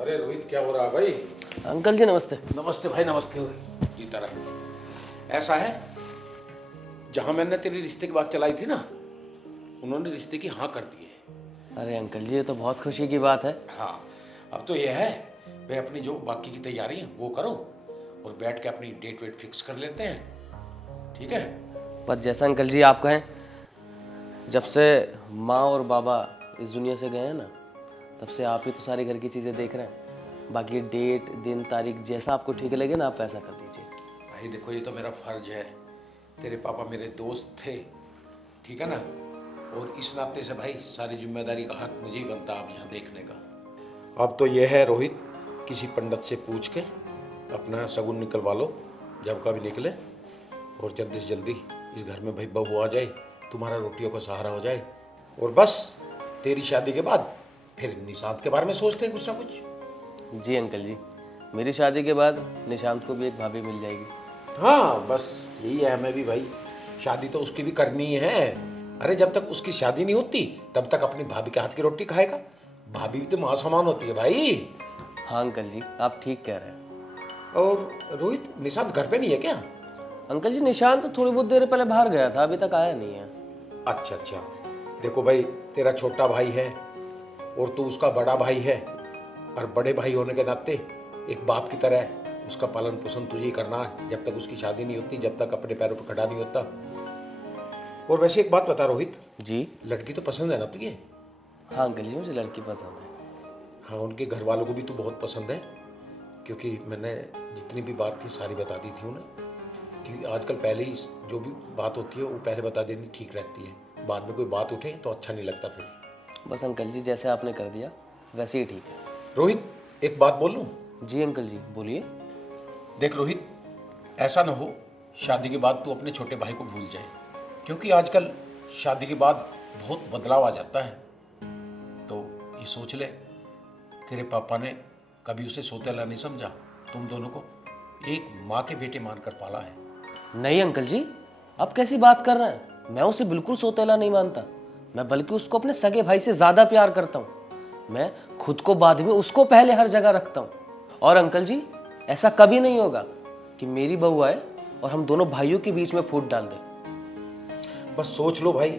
अरे रोहित, क्या हो रहा है भाई? अंकल जी नमस्ते। नमस्ते भाई, नमस्ते। जी तरह ऐसा है, जहां मैंने तेरी रिश्ते की बात चलाई थी ना, उन्होंने रिश्ते की हाँ कर दी है। अरे अंकल जी ये तो बहुत खुशी की बात है। हाँ, अब तो यह है भाई, अपनी जो बाकी की तैयारी है वो करो और बैठ के अपनी डेट वेट फिक्स कर लेते हैं, ठीक है? पर जैसा अंकल जी आप कहें, जब से माँ और बाबा इस दुनिया से गए हैं ना, तब से आप ही तो सारे घर की चीज़ें देख रहे हैं। बाकी डेट दिन तारीख जैसा आपको ठीक लगे ना, आप वैसा कर दीजिए। भाई देखो, ये तो मेरा फर्ज है, तेरे पापा मेरे दोस्त थे, ठीक है ना? और इस नाते से भाई सारी जिम्मेदारी का हक मुझे ही बनता आप यहाँ देखने का। अब तो ये है रोहित, किसी पंडित से पूछ के अपना शगुन निकलवा लो जब का भी निकले, और जल्दी से जल्दी इस घर में भाई बहू आ जाए, तुम्हारा रोटियों का सहारा हो जाए, और बस तेरी शादी के बाद फिर निशांत के बारे में सोचते हैं कुछ ना कुछ। जी अंकल जी, मेरी शादी के बाद निशांत को भी एक भाभी मिल जाएगी। हाँ बस यही है, हमें भी भाई शादी तो उसकी भी करनी ही है। अरे जब तक उसकी शादी नहीं होती तब तक अपनी भाभी के हाथ की रोटी खाएगा। भाभी भी तो माँ समान होती है भाई। हाँ अंकल जी आप ठीक कह रहे हैं। और रोहित, निशांत घर पे नहीं है क्या? अंकल जी निशांत तो थोड़ी बहुत देर पहले बाहर गया था, अभी तक आया नहीं है। अच्छा अच्छा, देखो भाई, तेरा छोटा भाई है और तू उसका बड़ा भाई है, और बड़े भाई होने के नाते एक बाप की तरह उसका पालन पोषण तुझे ही करना है जब तक उसकी शादी नहीं होती, जब तक अपने पैरों पर खड़ा नहीं होता। और वैसे एक बात बता रोहित, जी। लड़की तो पसंद है ना तुझे? हाँ अंकल जी मुझे लड़की पसंद है। हाँ, उनके घर वालों को भी तो बहुत पसंद है, क्योंकि मैंने जितनी भी बात थी सारी बता दी थी उन्हें, कि आजकल पहले ही जो भी बात होती है वो पहले बता देनी ठीक रहती है, बाद में कोई बात उठे तो अच्छा नहीं लगता फिर। बस अंकल जी जैसे आपने कर दिया वैसे ही ठीक है। रोहित, एक बात बोल लूँ? जी अंकल जी बोलिए। देख रोहित, ऐसा ना हो शादी के बाद तू अपने छोटे भाई को भूल जाए, क्योंकि आजकल शादी के बाद बहुत बदलाव आ जाता है। तो ये सोच ले, तेरे पापा ने कभी उसे सौतेला नहीं समझा, तुम दोनों को एक माँ के बेटे मानकर पाला है। नहीं अंकल जी, आप कैसी बात कर रहे हैं? मैं उसे बिल्कुल सौतेला नहीं मानता। मैं बल्कि उसको अपने सगे भाई से ज़्यादा प्यार करता हूँ। मैं खुद को बाद में उसको पहले हर जगह रखता हूँ। और अंकल जी ऐसा कभी नहीं होगा कि मेरी बहू आए और हम दोनों भाइयों के बीच में फूट डाल दें। बस सोच लो भाई,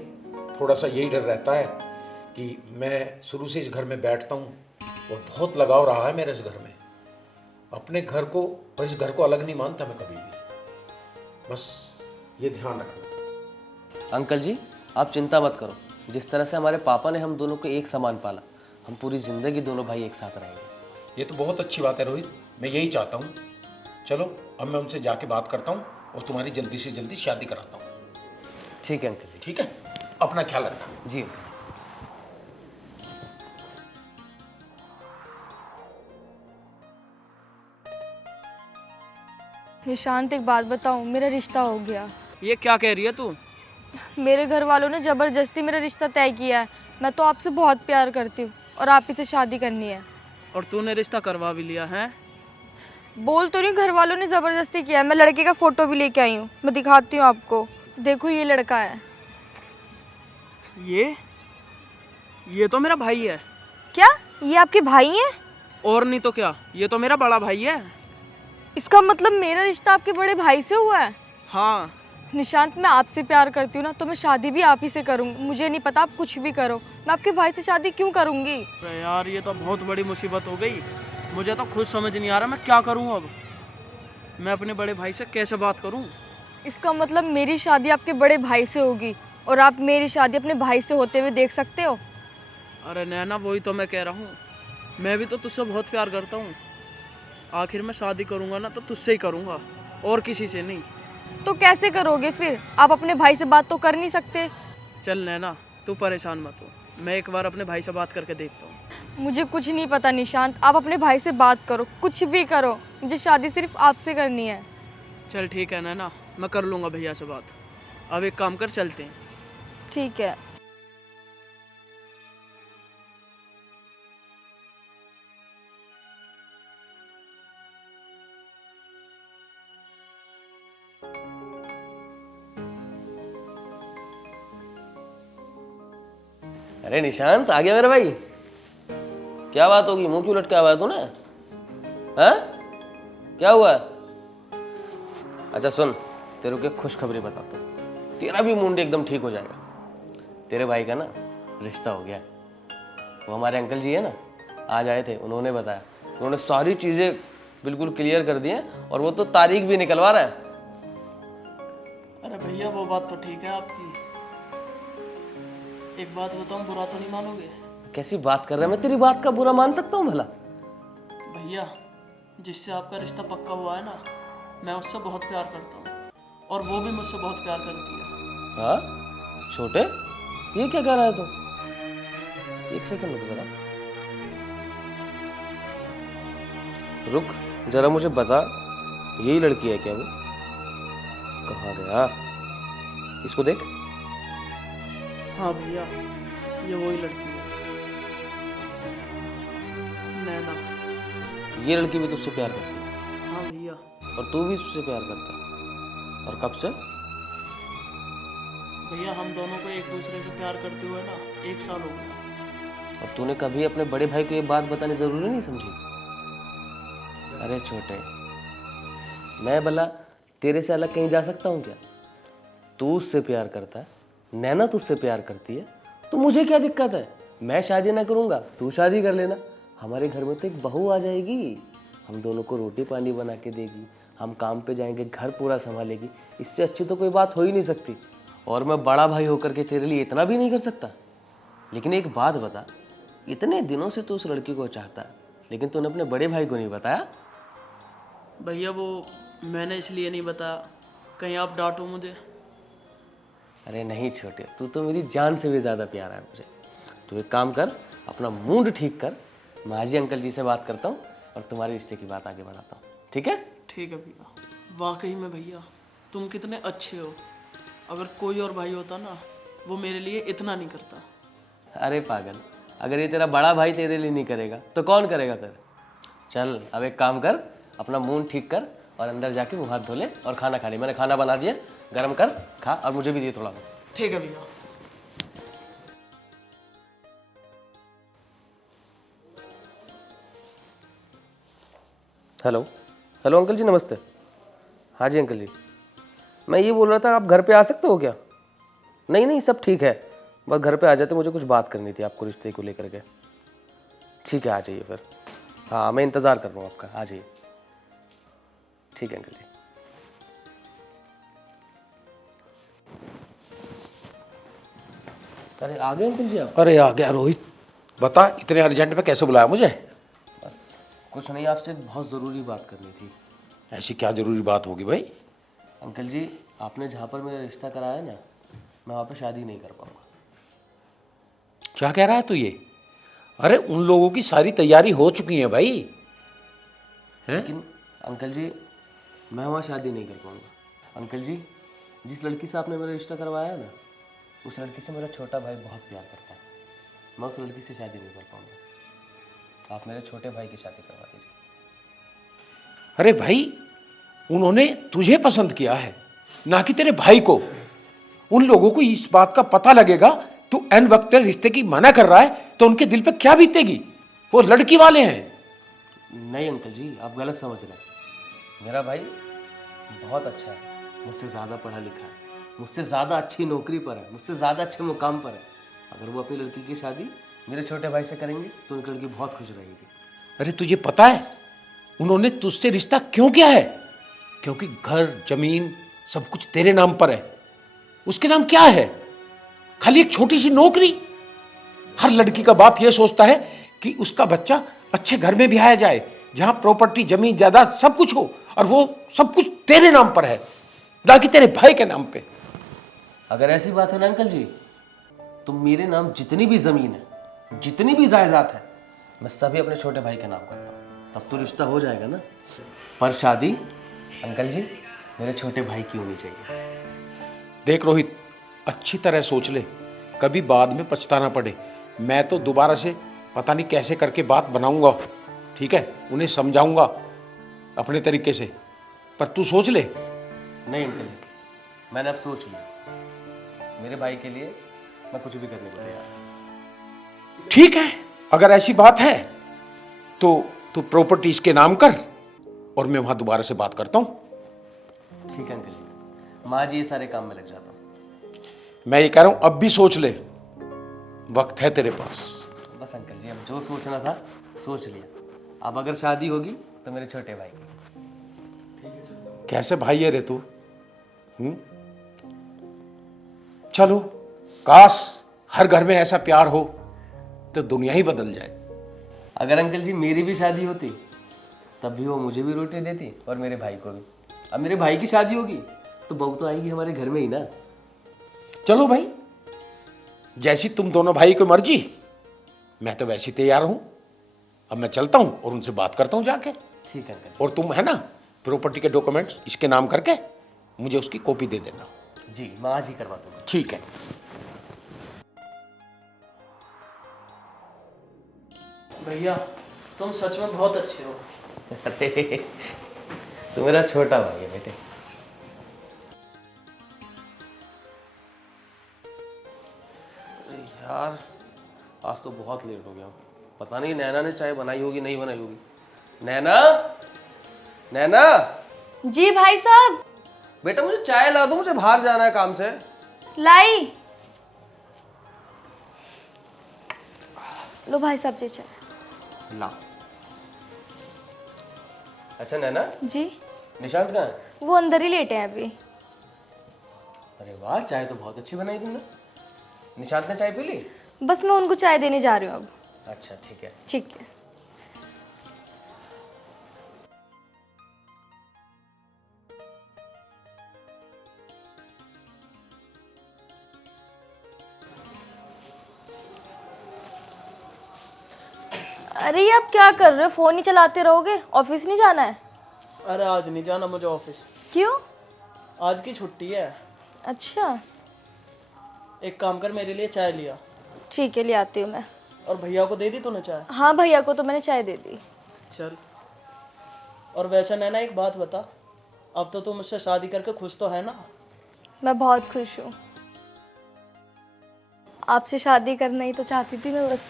थोड़ा सा यही डर रहता है कि मैं शुरू से इस घर में बैठता हूँ और बहुत लगाव रहा है मेरे इस घर में, अपने घर को और इस घर को अलग नहीं मानता मैं कभी भी। बस ये ध्यान रखना। अंकल जी आप चिंता मत करो, जिस तरह से हमारे पापा ने हम दोनों को एक समान पाला, हम पूरी ज़िंदगी दोनों भाई एक साथ रहेंगे। ये तो बहुत अच्छी बात है रोहित, मैं यही चाहता हूँ। चलो अब मैं उनसे जाके बात करता हूँ और तुम्हारी जल्दी से जल्दी शादी कराता हूँ। ठीक है अंकल जी। ठीक है, अपना ख्याल रखना। जी अंकल। निशांत एक बात बताऊं, मेरा रिश्ता हो गया। ये क्या कह रही है तू? मेरे घर वालों ने ज़बरदस्ती मेरा रिश्ता तय किया है। मैं तो आपसे बहुत प्यार करती हूँ और आप ही से शादी करनी है। और तूने रिश्ता करवा भी लिया है? बोल तो नहीं, घर वालों ने ज़बरदस्ती किया है। मैं लड़के का फ़ोटो भी लेके आई हूँ, मैं दिखाती हूँ आपको। देखो ये लड़का है। ये तो मेरा भाई है। क्या ये आपके भाई हैं? और नहीं तो क्या, ये तो मेरा बड़ा भाई है। इसका मतलब मेरा रिश्ता आपके बड़े भाई से हुआ है? हाँ। निशांत मैं आपसे प्यार करती हूँ ना, तो मैं शादी भी आप ही से करूँगी। मुझे नहीं पता आप कुछ भी करो, मैं आपके भाई से शादी क्यों करूँगी? अरे यार ये तो बहुत बड़ी मुसीबत हो गई। मुझे तो खुद समझ नहीं आ रहा मैं क्या करूँ अब। मैं अपने बड़े भाई से कैसे बात करूँ? इसका मतलब मेरी शादी आपके बड़े भाई से होगी और आप मेरी शादी अपने भाई से होते हुए देख सकते हो? अरे नैना वही तो मैं कह रहा हूँ, मैं भी तो तुझसे बहुत प्यार करता हूँ। आखिर मैं शादी करूँगा ना तो तुझसे ही करूँगा, और किसी से नहीं। तो कैसे करोगे फिर? आप अपने भाई से बात तो कर नहीं सकते। चल नैना तू परेशान मत हो, मैं एक बार अपने भाई से बात करके देखता हूँ। मुझे कुछ नहीं पता निशांत, आप अपने भाई से बात करो, कुछ भी करो, मुझे शादी सिर्फ आपसे करनी है। चल ठीक है नैना, मैं कर लूँगा भैया से बात। अब एक काम कर, चलते हैं। ठीक है। अरे निशांत आ गया मेरा भाई। क्या बात होगी, मुंह क्यों लटका हुआ है तूने? हैं? क्या हुआ? अच्छा सुन, तेरे को एक खुशखबरी बताता हूँ, तेरा भी मूड एकदम ठीक हो जाएगा। तेरे भाई का ना रिश्ता हो गया है। वो हमारे अंकल जी है ना, आज आए थे, उन्होंने बताया, उन्होंने सारी चीज़ें बिल्कुल क्लियर कर दी हैं और वो तो तारीख भी निकलवा रहा है। अरे भैया वो बात तो ठीक है आपकी, एक बात बताऊं, बुरा तो नहीं मानोगे? कैसी बात कर रहा है, मैं तेरी बात का बुरा मान सकता हूँ भला? भैया जिससे आपका रिश्ता पक्का हुआ है ना, मैं उससे बहुत प्यार करता हूँ और वो भी मुझसे बहुत प्यार करती है। हाँ छोटे, ये क्या कह रहा है तू? एक सेकंड रुक जरा, रुक जरा, मुझे बता, यही लड़की है क्या वो? कहाँ गया? इसको देख। हाँ भैया, ये वही लड़की है, नैना। ये लड़की भी तुझसे प्यार करती है? हाँ भैया। और तू भी उससे प्यार करता है? और कब से? भैया हम दोनों को एक दूसरे से प्यार करते हुए ना 1 साल हो गया। और तूने कभी अपने बड़े भाई को ये बात बतानी जरूरी नहीं समझी? अरे छोटे, मैं भला तेरे से अलग कहीं जा सकता हूँ क्या? तू उससे प्यार करता है, नैना तुझसे प्यार करती है, तो मुझे क्या दिक्कत है? मैं शादी ना करूँगा, तू शादी कर लेना। हमारे घर में तो एक बहू आ जाएगी, हम दोनों को रोटी पानी बना के देगी, हम काम पे जाएंगे, घर पूरा संभालेगी। इससे अच्छी तो कोई बात हो ही नहीं सकती। और मैं बड़ा भाई होकर के तेरे लिए इतना भी नहीं कर सकता। लेकिन एक बात बता, इतने दिनों से तू उस लड़की को चाहता है, लेकिन तूने अपने बड़े भाई को नहीं बताया? भैया वो मैंने इसलिए नहीं बताया, कहीं आप डांटो मुझे। अरे नहीं छोटे, तू तो मेरी जान से भी ज़्यादा प्यारा है मुझे। तू एक काम कर, अपना मूड ठीक कर, मैं आज ही अंकल जी से बात करता हूँ और तुम्हारे रिश्ते की बात आगे बढ़ाता हूँ, ठीक है? ठीक है भैया। वाकई में भैया तुम कितने अच्छे हो, अगर कोई और भाई होता ना वो मेरे लिए इतना नहीं करता। अरे पागल, अगर ये तेरा बड़ा भाई तेरे लिए नहीं करेगा तो कौन करेगा फिर? चल अब एक काम कर, अपना मूड ठीक कर और अंदर जाके मुँह हाथ धो ले और खाना खा ले। मैंने खाना बना दिया, गर्म कर खा, और मुझे भी दिए थोड़ा बहुत। ठीक है भैया। हेलो हेलो अंकल जी, नमस्ते। हाँ जी अंकल जी, मैं ये बोल रहा था, आप घर पे आ सकते हो क्या? नहीं नहीं सब ठीक है, बस घर पे आ जाते, मुझे कुछ बात करनी थी आपको रिश्ते को लेकर के। ठीक है आ जाइए फिर। हाँ मैं इंतज़ार कर रहा हूँ आपका, आ जाइए। ठीक है अंकल जी। अरे आ गए अंकल जी आप? अरे आ गया रोहित, बता इतने अर्जेंट में कैसे बुलाया मुझे? बस कुछ नहीं, आपसे एक बहुत ज़रूरी बात करनी थी। ऐसी क्या जरूरी बात होगी भाई? अंकल जी, आपने जहाँ पर मेरा रिश्ता कराया है ना, मैं वहाँ पर शादी नहीं कर पाऊँगा। क्या कह रहा है तू ये? अरे उन लोगों की सारी तैयारी हो चुकी है भाई, हैं? लेकिन अंकल जी, मैं वहाँ शादी नहीं कर पाऊँगा। अंकल जी, जिस लड़की से आपने मेरा रिश्ता करवाया है ना, उस लड़की से मेरा छोटा भाई बहुत प्यार करता है। मैं उस लड़की से शादी नहीं कर पाऊँगा। आप मेरे छोटे भाई की शादी करवा दीजिए। अरे भाई, उन्होंने तुझे पसंद किया है, ना कि तेरे भाई को। उन लोगों को इस बात का पता लगेगा तू एन वक्त रिश्ते की मना कर रहा है, तो उनके दिल पे क्या बीतेगी? वो लड़की वाले हैं। नहीं अंकल जी, आप गलत समझ रहे हैं। मेरा भाई बहुत अच्छा है, मुझसे ज़्यादा पढ़ा लिखा है, मुझसे ज़्यादा अच्छी नौकरी पर है, मुझसे ज़्यादा अच्छे मुकाम पर है। अगर वो अपनी लड़की की शादी मेरे छोटे भाई से करेंगे तो उनकी लड़की बहुत खुश रहेगी। अरे तुझे पता है उन्होंने तुझसे रिश्ता क्यों किया है? क्योंकि घर जमीन सब कुछ तेरे नाम पर है, उसके नाम क्या है? खाली एक छोटी सी नौकरी। हर लड़की का बाप यह सोचता है कि उसका बच्चा अच्छे घर में ब्याया जाए, जहां प्रॉपर्टी जमीन जायदाद सब कुछ हो, और वो सब कुछ तेरे नाम पर है, ना कि तेरे भाई के नाम पे। अगर ऐसी बात है ना अंकल जी, तो मेरे नाम जितनी भी ज़मीन है, जितनी भी जायदाद है, मैं सभी अपने छोटे भाई के नाम करता हूँ। तब तो रिश्ता हो जाएगा ना। पर शादी अंकल जी मेरे छोटे भाई की होनी चाहिए। देख रोहित, अच्छी तरह सोच ले, कभी बाद में पछताना पड़े। मैं तो दोबारा से पता नहीं कैसे करके बात बनाऊंगा, ठीक है? उन्हें समझाऊंगा अपने तरीके से, पर तू सोच ले। नहीं अंकल जी, मैंने अब सोच लिया, मेरे भाई के लिए मैं कुछ भी करने को तैयार हूं। ठीक है, अगर ऐसी बात है तो तू प्रॉपर्टी इसके नाम कर और मैं वहां दोबारा से बात करता हूं। ठीक है अंकल जी, माँ जी ये सारे काम में लग जाता हूँ। मैं ये कह रहा हूं अब भी सोच ले, वक्त है तेरे पास। बस अंकल जी, अब जो सोचना था सोच लिया। अब अगर शादी होगी तो मेरे छोटे भाई की। कैसे भाई है रे तू? चलो, काश हर घर में ऐसा प्यार हो तो दुनिया ही बदल जाए। अगर अंकल जी मेरी भी शादी होती तब भी वो मुझे भी रोटी देती और मेरे भाई को भी। अब मेरे भाई की शादी होगी तो बहू तो आएगी हमारे घर में ही ना। चलो भाई, जैसी तुम दोनों भाई की मर्जी, मैं तो वैसी तैयार हूं। अब मैं चलता हूं और उनसे बात करता हूं जाके। ठीक है अंकल और तुम है ना, प्रॉपर्टी के डॉक्यूमेंट्स इसके नाम करके मुझे उसकी कॉपी दे देना। जी, मैं आज ही करवा दूंगा। ठीक है। भैया तुम सच में बहुत अच्छे हो। अरे तू मेरा छोटा भाई है बेटे। अरे यार, आज तो बहुत लेट हो गया। पता नहीं नैना ने चाय बनाई होगी नहीं बनाई होगी। नैना, नैना जी भाई साहब। बेटा मुझे चाय ला दो, मुझे बाहर जाना है काम से। लाई। लो भाई साहब जी चाय। ला। अच्छा नैना, जी निशांत कहाँ है? वो अंदर ही लेटे हैं अभी। अरे वाह, चाय तो बहुत अच्छी बनाई तुमने। निशांत ने चाय पी ली? बस मैं उनको चाय देने जा रही हूँ अब। अच्छा ठीक है। ठीक है। अरे ये आप क्या कर रहे हो? फोन ही चलाते रहोगे? ऑफिस नहीं जाना है? अरे आज नहीं जाना मुझे ऑफिस, क्यों? आज की छुट्टी है। अच्छा एक काम कर, मेरे लिए चाय लिया। ठीक है, ले आती हूँ मैं। और भैया को दे दी तूने चाय? हाँ भैया को तो मैंने चाय दे दी। चल। और वैसे नैना एक बात बता, अब तो तू मुझसे शादी करके खुश तो है ना? मैं बहुत खुश हूँ। आपसे शादी करना ही तो चाहती थी मैं बस।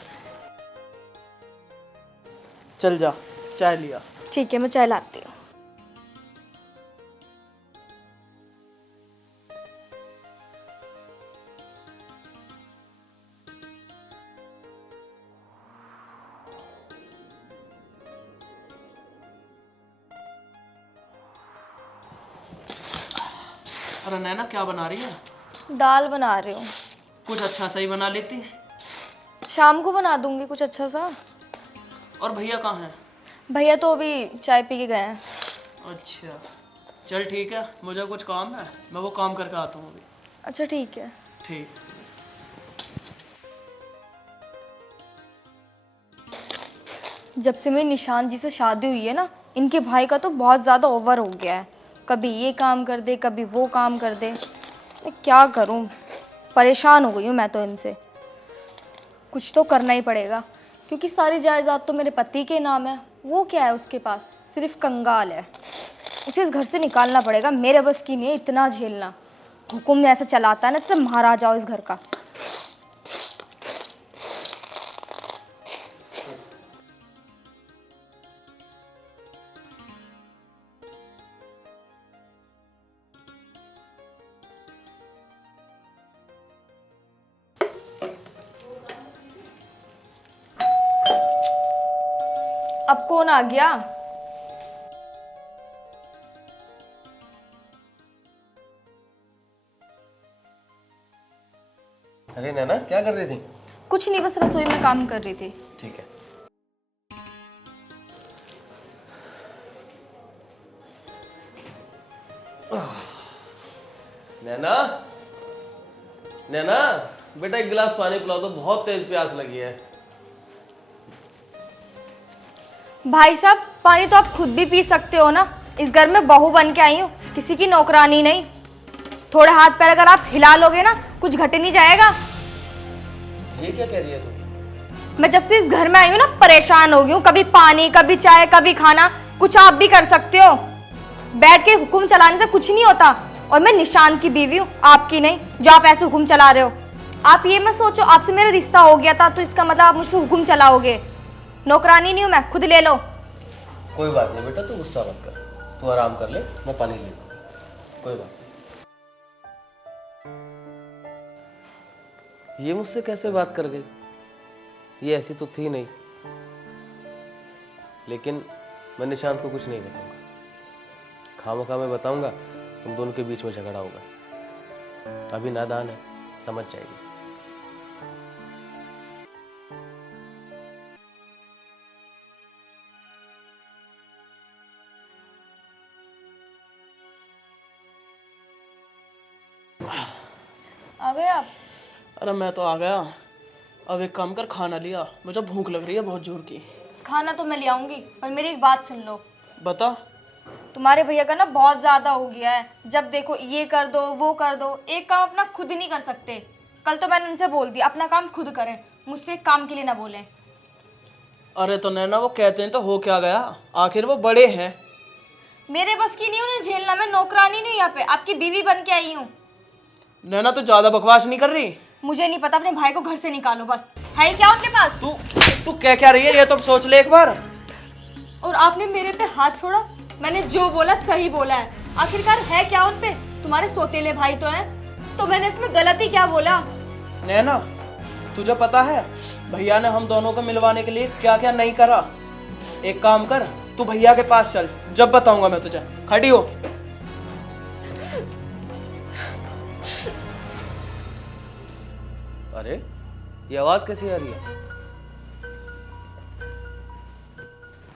चल जा, चाय लिया। ठीक है, मैं चाय लाती हूँ। अरे नैना क्या बना रही है? दाल बना रही हूँ। कुछ अच्छा सा ही बना लेती। शाम को बना दूंगी कुछ अच्छा सा। और भैया कहाँ हैं? भैया तो अभी चाय पी के गए हैं। अच्छा चल ठीक है, मुझे कुछ काम है, मैं वो काम करके आता हूँ अभी। अच्छा ठीक है। ठीक। जब से मेरी निशांत जी से शादी हुई है ना, इनके भाई का तो बहुत ज़्यादा ओवर हो गया है। कभी ये काम कर दे, कभी वो काम कर दे। मैं क्या करूं, परेशान हो गई हूँ मैं तो इनसे। कुछ तो करना ही पड़ेगा, क्योंकि सारी जायदाद तो मेरे पति के नाम है। वो क्या है उसके पास? सिर्फ कंगाल है। उसे इस घर से निकालना पड़ेगा। मेरे बस की नहीं है इतना झेलना। हुक्म में ऐसा चलाता है ना जैसे महाराजा हो इस घर का। अब कौन आ गया? अरे नैना क्या कर रही थी? कुछ नहीं, बस रसोई में काम कर रही थी। ठीक है। नैना, नैना बेटा एक गिलास पानी पिलाओ तो, बहुत तेज प्यास लगी है। भाई साहब, पानी तो आप खुद भी पी सकते हो ना। इस घर में बहू बन के आई हूँ, किसी की नौकरानी नहीं। थोड़े हाथ पैर अगर आप हिला लोगे ना, कुछ घट नहीं जाएगा। ये क्या कह रही है तू? मैं जब से इस घर में आई हूँ ना, परेशान हो गई हूँ। कभी पानी, कभी चाय, कभी खाना। कुछ आप भी कर सकते हो। बैठ के हुक्म चलाने से कुछ नहीं होता। और मैं निशांत की बीवी हूँ, आपकी नहीं, जो आप ऐसे हुक्म चला रहे हो। आप ये मत सोचो आपसे मेरा रिश्ता हो गया था तो इसका मतलब आप मुझ पर हुक्म चलाओगे। नौकरानी नहीं हूँ मैं, खुद ले लो। कोई बात नहीं बेटा, तू गुस्सा मत कर, तू आराम कर ले, मैं पानी ले लूँ, कोई बात नहीं। ये मुझसे कैसे बात कर गई? ये ऐसी तो थी नहीं, लेकिन मैं निशांत को कुछ नहीं बताऊंगा। खामोखा मैं बताऊंगा, तुम दोनों के बीच में झगड़ा होगा। अभी नादान है, समझ जाएगी। आ गए आप? अरे मैं तो आ गया। अब एक काम कर, खाना लिया, मुझे भूख लग रही है बहुत जोर की। खाना तो मैं ले आऊंगी, पर मेरी एक बात सुन लो। बता। तुम्हारे भैया का ना बहुत ज़्यादा हो गया है, जब देखो ये कर दो वो कर दो, एक काम अपना खुद ही नहीं कर सकते। कल तो मैंने उनसे बोल दिया अपना काम खुद करें, मुझसे एक काम के लिए ना बोलें। अरे तो नैना, वो कहते हैं तो हो क्या गया, आखिर वो बड़े हैं। मेरे बस की नहीं उन्हें झेलना, मैं नौकरानी नहीं यहाँ पे, आपकी बीवी बन के आई हूँ। नैना तू ज्यादा बकवास नहीं कर रही? मुझे नहीं पता, अपने भाई को घर से निकालो बस। है क्या उनके पास? तू तू क्या रही है, ये तो सोच ले एक बार। और आपने मेरे पे हाथ छोड़ा, मैंने जो बोला सही बोला है। आखिरकार है क्या उन पे? तुम्हारे सौतेले भाई तो हैं, तो मैंने इसमें गलती क्या बोला? नैना तुझे पता है भैया ने हम दोनों को मिलवाने के लिए क्या क्या नहीं करा? एक काम कर, तू भैया के पास चल, जब बताऊंगा मैं तुझे। खड़ी हो। अरे ये आवाज कैसी आ रही है?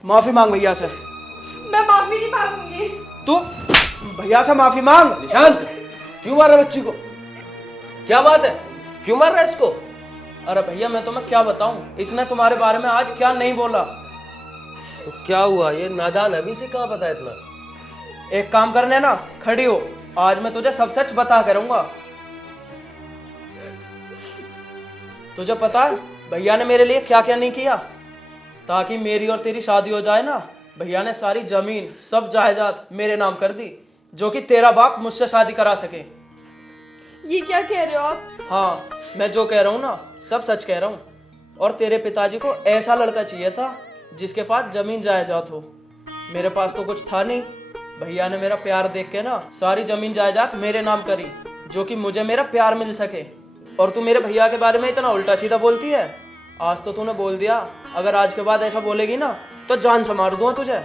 माफी मांग भैया से। मैं माफी नहीं मांगूंगी। तू भैया से माफी मांग। निशांत, क्यों मार रहा है बच्ची को? क्या बात है, क्यों मार रहा है इसको? अरे भैया मैं तुम्हें क्या बताऊं, इसने तुम्हारे बारे में आज क्या नहीं बोला। तो क्या हुआ, ये नादान अभी से कहाँ पता है इतना? एक काम करने ना, खड़ी हो, आज मैं तुझे सब सच बता के रहूंगा। तुझे पता है भैया ने मेरे लिए क्या क्या नहीं किया? ताकि मेरी और तेरी शादी हो जाए ना, भैया ने सारी जमीन सब जायदाद मेरे नाम कर दी, जो कि तेरा बाप मुझसे शादी करा सके। ये क्या कह रहे हो आप? हाँ, मैं जो कह रहा हूँ ना सब सच कह रहा हूँ। और तेरे पिताजी को ऐसा लड़का चाहिए था जिसके पास जमीन जायदाद हो। मेरे पास तो कुछ था नहीं, भैया ने मेरा प्यार देख के ना सारी जमीन जायदाद मेरे नाम करी, जो कि मुझे मेरा प्यार मिल सके। और तू मेरे भैया के बारे में इतना उल्टा सीधा बोलती है। आज तो तूने बोल दिया, अगर आज के बाद ऐसा बोलेगी ना तो जान से मार दूंगा तुझे।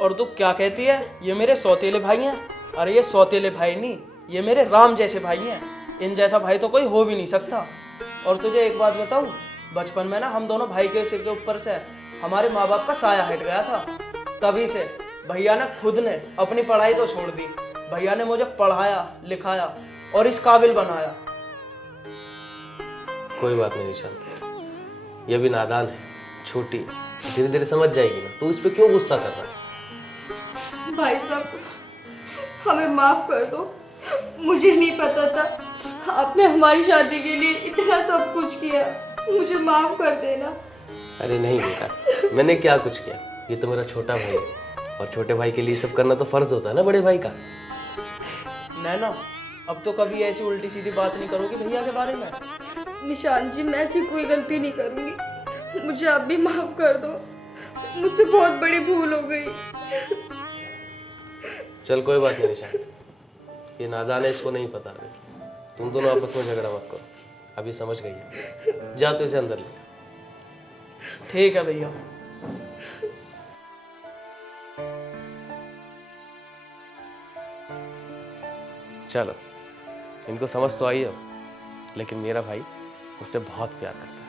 और तू क्या कहती है, ये मेरे सौतेले भाई हैं? अरे ये सौतेले भाई नहीं, ये मेरे राम जैसे भाई हैं। इन जैसा भाई तो कोई हो भी नहीं सकता। और तुझे एक बात बताऊं, बचपन में ना हम दोनों भाई के सिर के ऊपर से हमारे माँ बाप का साया हट गया था। तभी से भैया ने खुद ने अपनी पढ़ाई तो छोड़ दी, भैया ने मुझे पढ़ाया लिखाया और इस काबिल बनाया। कोई बात नहीं निशांत, ये भी नादान है, छोटी, धीरे धीरे समझ जाएगी ना। तू इस पे क्यों गुस्सा कर रहा है? भाई साहब हमें माफ कर दो, मुझे नहीं पता था आपने हमारी शादी के लिए इतना सब कुछ किया, मुझे माफ कर देना। अरे नहीं बेटा, मैंने क्या कुछ किया, ये तो मेरा छोटा भाई है, और छोटे भाई के लिए सब करना तो फर्ज होता है ना बड़े भाई का। नैना अब तो कभी ऐसी उल्टी सीधी बात नहीं करोगी भैया के बारे में। निशांत जी मैं ऐसी कोई गलती नहीं करूंगी, मुझे आप भी माफ कर दो, मुझसे बहुत बड़ी भूल हो गई। चल कोई बात नहीं निशांत, ये नादान है, इसको नहीं पता अभी। तुम दोनों आपस में झगड़ा मत करो, अभी समझ गई है। जा तो इसे अंदर ले जा। ठीक है भैया। चलो, इनको समझ तो आई अब, लेकिन मेरा भाई मुझसे बहुत प्यार करता है।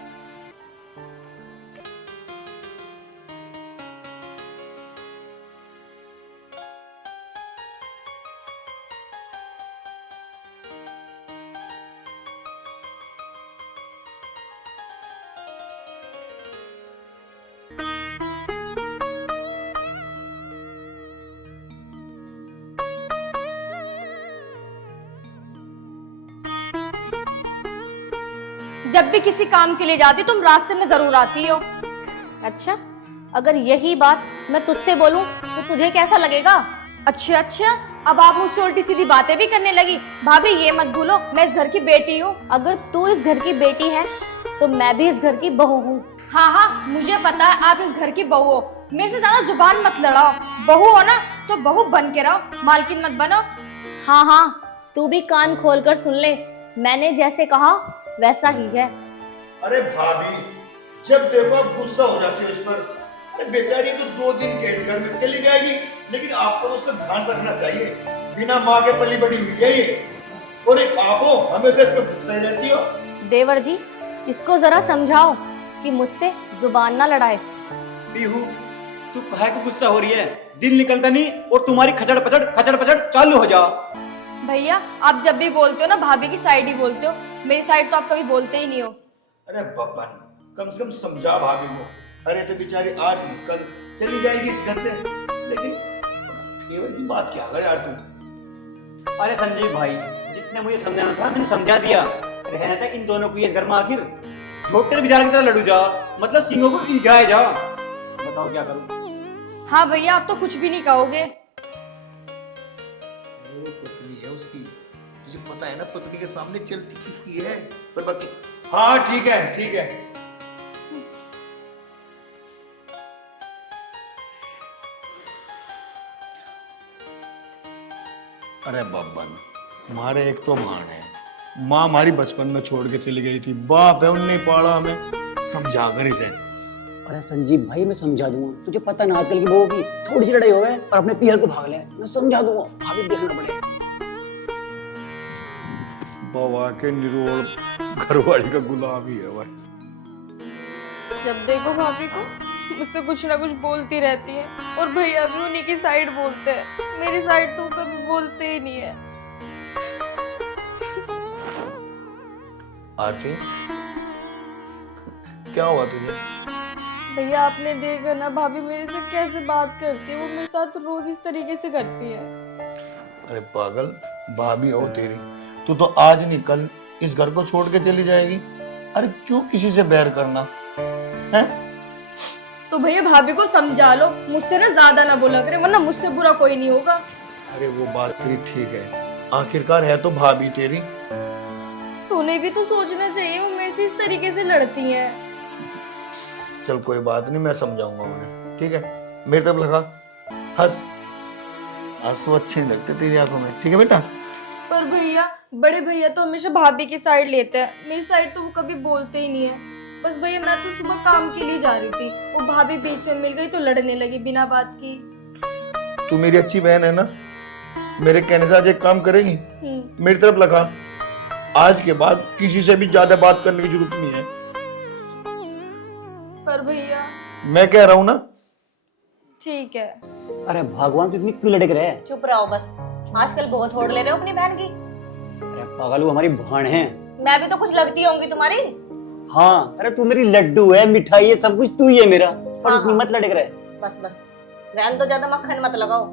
जब भी किसी काम के लिए जाती तुम रास्ते में जरूर आती हो। अच्छा, अगर यही बात मैं तुझसे बोलूं तो तुझे कैसा लगेगा? अच्छा अच्छा, अब आप मुझसे उल्टी सीधी बातें भी करने लगी। भाभी ये मत भूलो मैं इस घर की बेटी हूँ। अगर तू इस घर की बेटी है तो मैं भी इस घर की बहू हूँ। हाँ हाँ, मुझे पता है आप इस घर की बहू हो। मेरे से ज्यादा जुबान मत लड़ाओ। बहू हो ना तो बहू बन के रहो, मालकिन मत बनो। हाँ हाँ, तू भी कान खोलकर सुन ले, मैंने जैसे कहा वैसा ही है। अरे भाभी, जब देखो आप गुस्सा हो जाती हो इस पर। अरे बेचारी तो 2 दिन के इस घर में चली जाएगी, लेकिन आपको तो उसका ध्यान रखना चाहिए। बिना माँ के पली बड़ी हुई है ये, और एक आप हो हमेशा इस पर गुस्सा ही रहती हो। देवर जी, इसको जरा समझाओ कि मुझसे जुबान ना लड़ाए। पीहू, तू काहे को गुस्सा हो रही है? दिन निकलता नहीं और तुम्हारी खचड़ पचड़ चालू हो जा। भैया आप जब भी बोलते हो ना भाभी की साइड ही बोलते हो, मेरी साइड तो आप कभी बोलते ही नहीं हो। अरे बब्बन, कम से कम समझा भाभी को। अरे तो बेचारी आज नहीं कल चली जाएगी इस घर से, लेकिन केवल की बात क्या कर यार तू। अरे संजीव भाई, जितने मुझे समझाना था मैंने समझा दिया। रहना था इन दोनों को इस घर में, आखिर झोटे बेचारे की तरह लड़ू जा, मतलब सिंहों को इलझाए जा। बताओ क्या करूं? हाँ भैया, आप तो कुछ भी नहीं कहोगे। वो पत्नी है उसकी, तुझे पता है ना पत्नी के सामने चलती किसकी है। पर बाकी हाँ ठीक है ठीक है। अरे बब्बन, हमारे एक तो भाण है, माँ हमारी बचपन में छोड़ के चली गई थी, बाप है उनने पाला हमें, समझा कर इसे। अरे संजीव भाई, मैं समझा दूंगा। तुझे पता ना आजकल की बहू की थोड़ी सी लड़ाई हो गए और अपने पीहर को भाग ले, मैं समझा दूंगा। भाभी देखना पड़ेगा। बाबा के निरोल घरवाली का गुलाम ही है वह। जब देखो भाभी को मुझसे कुछ ना कुछ बोलती रहती है, और भैया भी उन्हीं की साइड बोलते हैं। मेरी साइड तो कभी बोलते ही नहीं है। आके क्या हुआ तुझे? भैया आपने देखा ना भाभी मेरे से कैसे बात करती है, वो मेरे साथ रोज इस तरीके से करती है। अरे पागल, भाभी हो तेरी, तू तो आज नहीं कल इस घर को छोड़ के चली जाएगी। अरे क्यों किसी से बैर करना है? तो भैया भाभी को समझा लो, मुझसे ना ज्यादा ना बोला करे, वरना मुझसे बुरा कोई नहीं होगा। अरे वो बात तेरी ठीक है, आखिरकार है तो भाभी तेरी। तो उन्हें भी तो सोचना चाहिए, वो मेरे से इस तरीके से लड़ती हैं। चल कोई बात नहीं, मैं समझाऊंगा उन्हें, ठीक है? मेरी तरफ लगा, हंस। आंसू अच्छे नहीं लगते तेरी आंखों में, ठीक है बेटा? पर भैया, बड़े भैया तो हमेशा भाभी की साइड लेते हैं, मेरी साइड तो वो कभी बोलते ही नहीं है। बस भैया मैं तो सुबह काम के लिए जा रही थी, वो भाभी बीच में मिल गई तो लड़ने लगी बिना बात की। तू मेरी अच्छी बहन है ना, मेरे कहने से आज एक काम करेगी? मेरी तरफ लगा, आज के बाद किसी से भी ज्यादा बात करने की जरूरत नहीं है। पर भैया मैं कह रहा हूँ ना। ठीक है। अरे भगवान, तू इतनी क्यों लड़क रहे? चुप रहो बस, आजकल बहुत होड़ ले रहे हो अपनी बहन की। अरे पागल, वो हमारी बहन है। मैं भी तो कुछ लगती होंगी तुम्हारी। हाँ, अरे तू मेरी लड्डू है, मिठाई है, सब कुछ तू ही है मेरा। पर हाँ, इतनी हाँ। मत लड़क रहे। बस बस, रहन तो, ज्यादा मक्खन मत लगाओ।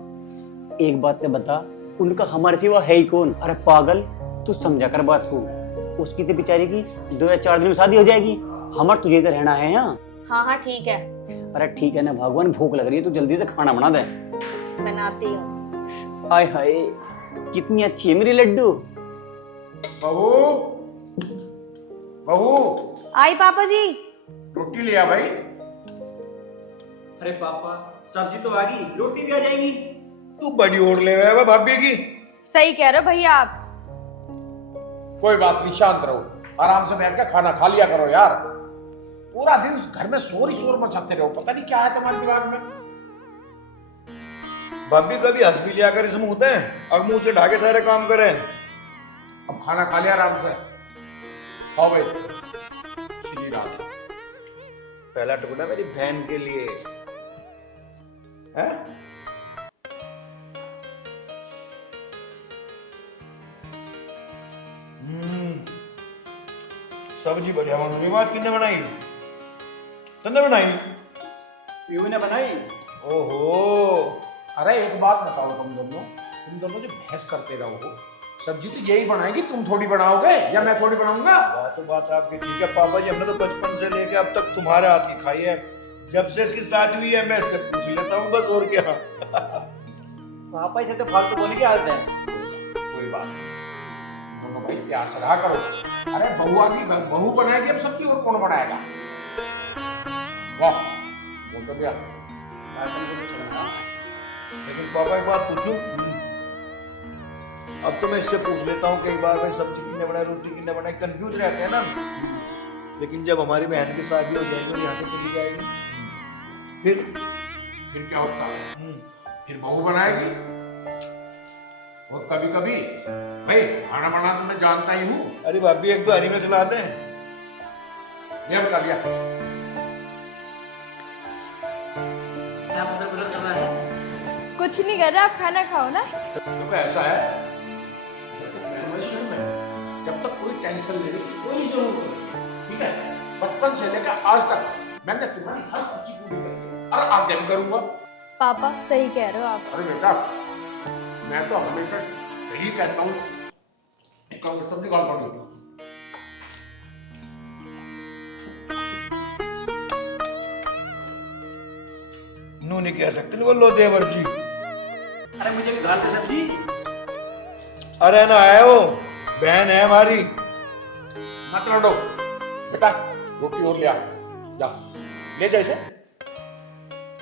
एक बात ने बता, उनका हमारे सिवा है ही कौन? अरे पागल, तू समझा कर बात को। उसकी तो बेचारी की 2 या 4 दिन में शादी हो जाएगी, हमारे तुझे तो रहना है यहाँ। हाँ हाँ ठीक है, अरे ठीक है ना भगवान, भूख लग रही है, तू जल्दी से खाना बना दे। बनाती हूँ। आय हाय, कितनी अच्छी है मेरी लड्डू। बहू, बहू, आई पापा जी। रोटी लिया भाई। अरे पापा, सब्जी तो आ गई, रोटी भी आ जाएगी। तू बड़ी ओढ़ ले रहा है भाभी की। सही कह रहे हो भैया आप। कोई बात नहीं, शांत रहो, आराम से बैठ के खाना खा लिया करो यार। पूरा दिन घर में शोर ही शोर मचाते रहो, पता नहीं क्या है तुम्हारे दिमाग में। भाभी कभी हंस भी लिया कर इस मुंह से, अब मुंह चढ़ा के सारे काम करे। अब खाना खा लिया आराम से, खाओ भाई। चिली डाल। पहला टुकड़ा मेरी बहन के लिए है। सब्जी बढ़िया बन रही है। आज किसने बनाई? तुमने बनाई? पीहू ने बनाई। ओहो, अरे एक बात बताओ, तुम दोनों जो बहस करते रहो, सब्जी तो यही बनाएगी, तुम थोड़ी बनाओगे या मैं थोड़ी बनाऊंगा? बात आपकी ठीक है पापा जी, हमने तो बचपन से लेके अब तक तुम्हारे हाथ की खाई है। जब से इसकी शादी हुई है मैं इससे पूछ लेता हूँ बस, और क्या। पापा इसे तो फालतू बोलने की आदत है। कोई बात नहीं, दोनों भाई प्यार से रहा करो। अरे बहू बनाएगी अब सब्जी, और कौन बनाएगा? वाह बोल तो गया। लेकिन पापा एक बात पूछूं? अब तो मैं इससे पूछ लेता हूँ कई बार, भाई सब्जी कितने बनाए, रोटी कितने बनाए, कंफ्यूज रहते हैं ना। लेकिन जब हमारी बहन की शादी हो जाएगी और यहाँ से चली जाएगी, फिर क्या होता है? फिर बहू बनाएगी। और कभी कभी भाई खाना बनाना तो मैं जानता ही हूँ। अरे भाभी एक दो हरी मिर्च ला दें। ये बता दिया। क्या गुजर कर रहा है? कुछ नहीं कर रहा, आप खाना खाओ ना। तो ऐसा है, जब तक कोई टेंशन लेने की कोई जरूरत नहीं, ठीक है? बचपन से लेकर आज तक मैंने तुम्हारी हर खुशी पूरी करी है और आगे भी करूंगा। पापा सही कह रहे हो आप। अरे बेटा, मैं तो हमेशा सही कहता हूँ। सब्जी कॉल कर देता हूँ। नू नहीं कह सकते, बोलो देवर जी। अरे मुझे भी घाल दे सब्जी। अरे ना आए हो, बहन है हमारी। मत लड़ो बेटा, रोटी और लिया जा, ले जा इसे।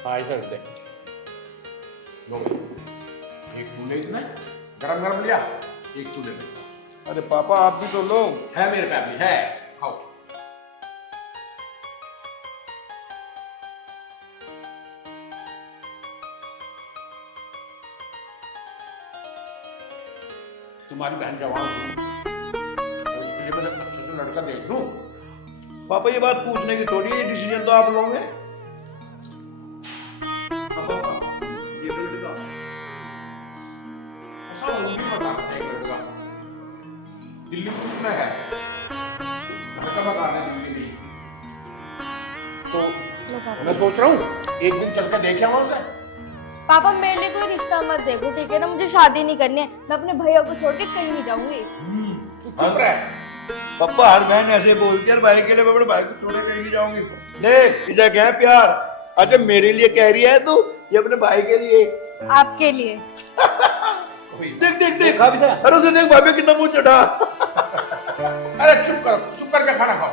हाँ इसे रख दे। लो, एक तू ले, इतना गरम गरम लिया, एक तू ले। अरे पापा आप भी तो लो। है मेरे पे भी है, खाओ। तुम्हारी बहन जवान हुई, तो इसके लिए मैंने अच्छे से लड़का देख दूं। पापा ये बात पूछने की थोड़ी है, डिसीजन तो आप लोगे। ऐसा वो भी बता रहा है लड़का, दिल्ली पुलिस में है, घर का बता रहे हैं दिल्ली में। तो मैं सोच रहा हूँ एक दिन चल कर देखे वहां से। पापा मेरे लिए कोई रिश्ता मत देखो, ठीक है ना? मुझे शादी नहीं करनी है, मैं अपने भैया को छोड़ के कहीं नहीं जाऊंगी। तू चुप रह। पापा हर बहन ऐसे बोलती है, भाई के लिए मैं अपने भाई को छोड़े कहीं नहीं जाऊंगी। देख इसे क्या है प्यार। अच्छा मेरे लिए कह रही है तू, ये अपने भाई के लिए। आपके लिए। देख देख देख, अरे उसे देख भाभी कितना मुंह चढ़ा। अरे चुप कर, चुप करके खाना खाओ।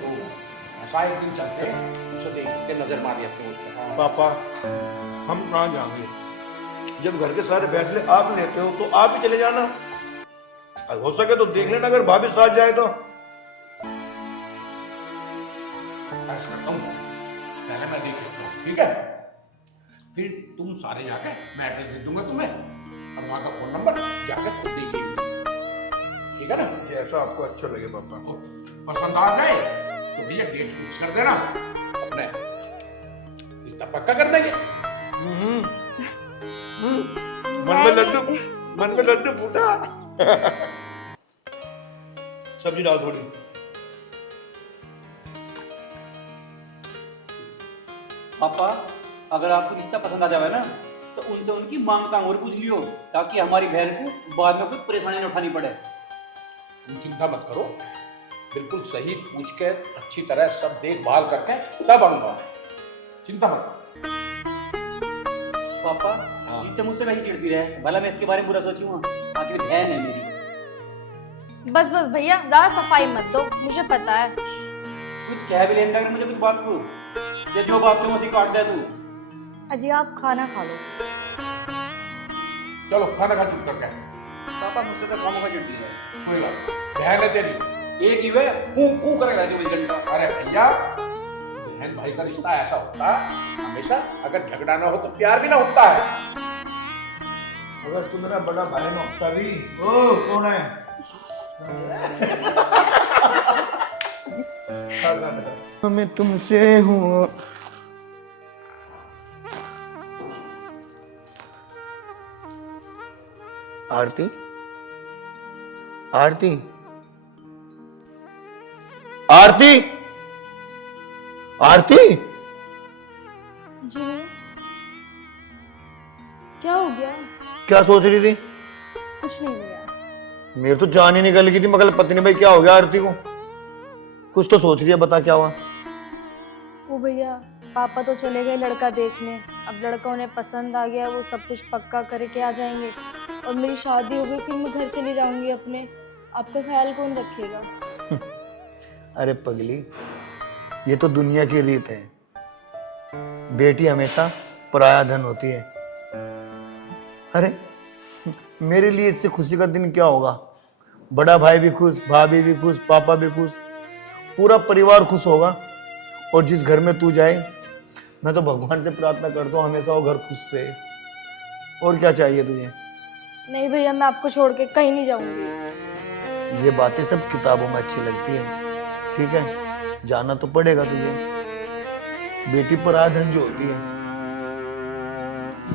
तो ऐसा एक दिन चलते, उसे देख के नजर मारी अपने उस पर। पापा हम कहाँ जाएंगे? जब घर के सारे फैसले आप लेते हो तो आप ही चले जाना। हो सके तो देख लेना, अगर भाभी साथ जाए तो। ऐसा करता हूँ, पहले मैं देख लेता हूँ, ठीक है? फिर तुम सारे जाके मैं एड्रेस दे दूंगा तुम्हें, और वहाँ का फोन नंबर जाके खुद देखिए, ठीक है ना? जैसा आपको अच्छा लगे पापा। और पसंद आ जाए तो भैया डेट फिक्स कर देना, अपने रिश्ता पक्का कर देंगे। मन में लड्डू फूटा। सब्जी डाल थोड़ी। पापा अगर आपको रिश्ता पसंद आ जाए ना, तो उनसे उनकी मांग तांग और पूछ लियो, ताकि हमारी बहन को बाद में कुछ परेशानी न उठानी पड़े। तुम चिंता मत करो, बिल्कुल सही पूछ के अच्छी तरह सब देखभाल करके तब आऊंगा, चिंता मत करो। पापा हाँ। जितने मुझसे कहीं चिढ़ती रहे, भला मैं इसके बारे में बुरा सोचूंगा? आखिर बहन है मेरी। बस बस भैया, ज्यादा सफाई मत दो, मुझे पता है। कुछ कह भी लेना अगर मुझे कुछ बात को, ये जो बात तुम उसी काट दे तू। अजी आप खाना खा लो। चलो खाना खा चुप करके। पापा मुझसे तो खामोखा चिढ़ती है। कोई बात नहीं, बहन है तेरी। एक ही वे फू करेगा 24 घंटा। अरे भैया, बहन भाई का रिश्ता ऐसा होता है हमेशा, अगर झगड़ा ना हो तो प्यार भी ना होता है। अगर तू मेरा बड़ा भाई ना होता भी। ओ कौन है? मैं तुमसे हूँ। आरती आरती आरती आरती। जी क्या हो गया? क्या सोच रही थी? कुछ नहीं हुआ। मेरी तो जान ही निकल गई थी, मगर पता नहीं भाई क्या हो गया आरती को। कुछ तो सोच रही है, बता क्या हुआ? वो भैया पापा तो चले गए लड़का देखने, अब लड़का उन्हें पसंद आ गया, वो सब कुछ पक्का करके आ जाएंगे और मेरी शादी हो गई, फिर मैं घर चली जाऊंगी अपने। आपका ख्याल कौन रखेगा? अरे पगली, ये तो दुनिया की रीत है, बेटी हमेशा पराया धन होती है। अरे मेरे लिए इससे खुशी का दिन क्या होगा? बड़ा भाई भी खुश, भाभी भी खुश, पापा भी खुश, पूरा परिवार खुश होगा। और जिस घर में तू जाए, मैं तो भगवान से प्रार्थना करता हूँ हमेशा वो घर खुश रहे। और क्या चाहिए तुझे? नहीं भैया, मैं आपको छोड़ के कहीं नहीं जाऊंगी। ये बातें सब किताबों में अच्छी लगती है, ठीक है? जाना तो पड़ेगा तुझे, बेटी पराया धन जो होती है,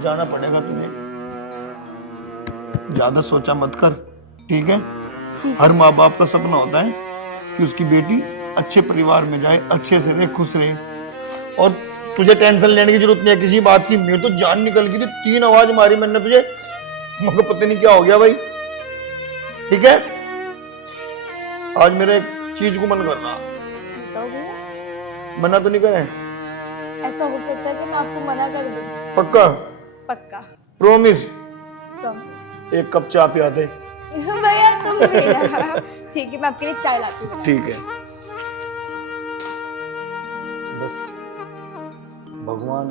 जाना पड़ेगा तुझे। ज्यादा सोचा मत कर, ठीक है? हर माँ बाप का सपना होता है कि उसकी बेटी अच्छे परिवार में जाए, अच्छे से रहे, खुश रहे। और तुझे टेंशन लेने की जरूरत नहीं है किसी बात की। मेरी तो जान निकल गई थी, 3 आवाज मारी मैंने तुझे, मगर पता नहीं क्या हो गया भाई। ठीक है, आज मेरे एक चीज को मन कर रहा। बताओ भैया। मना तो नहीं करे? ऐसा हो सकता है कि मैं आपको मना कर दूं? पक्का? पक्का। प्रॉमिस? प्रॉमिस। एक कप चाय पिया दे। भैया तुम भी ना। ठीक है, मैं आपके लिए चाय लाती हूँ। ठीक है। बस भगवान